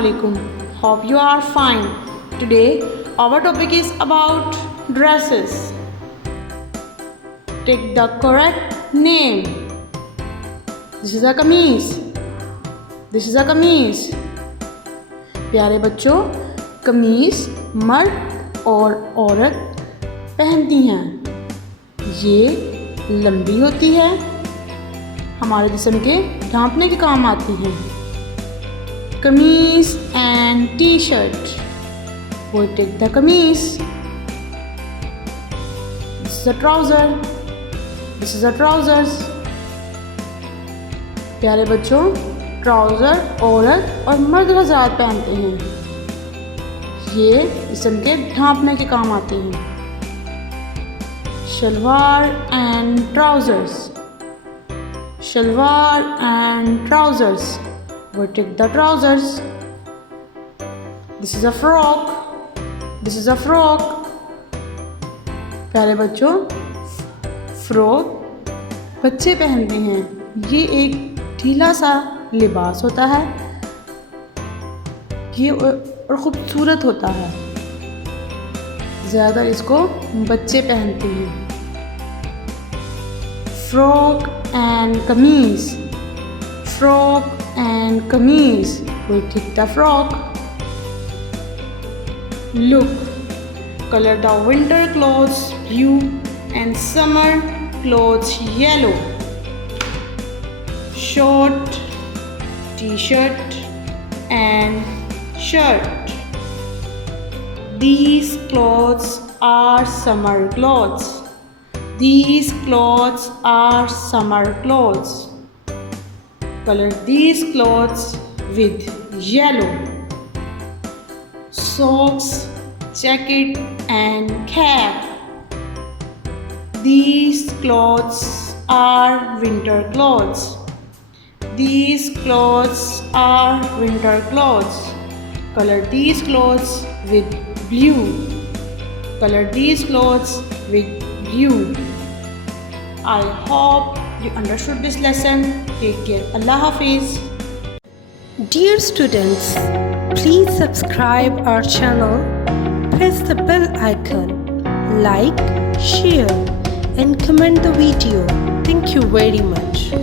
Assalamualaikum. Hope you are fine. Today our topic is about dresses. Take the correct name. This is a kameez. This is a kameez. प्यारे बच्चों, कमीज मर्द और औरत पहनती हैं। ये लंबी होती है, हमारे जिस्म के ढांपने के काम आती हैं। कमीज एंड टी शर्ट, वो टेक द कमीज। This is a trouser, this is a trousers. प्यारे बच्चों, ट्राउज़र औरत और मर्द हज़रात पहनते हैं। ये जिस्म के ढांपने के काम आते हैं। Shalwar and trousers, shalwar and trousers, we take the trousers. This is a frock, this is a frock. प्यारे बच्चों, फ्रॉक बच्चे पहनते हैं। ये एक ढीला सा लिबास होता है, ये और ख़ूबसूरत होता है। ज़्यादातर इसको बच्चे पहनते हैं। Frock and kameez, frock and kameez, we take the frock. Look, color the winter clothes blue and summer clothes yellow. Short, t-shirt and shirt. These clothes are summer clothes. These clothes are summer clothes. Color these clothes with yellow. Socks, jacket and cap. These clothes are winter clothes. These clothes are winter clothes. Color these clothes with blue. Color these clothes with blue. I hope you understood this lesson. Take care. Allah Hafiz. Dear students, please subscribe our channel, press the bell icon, like, share and comment the video. Thank you very much.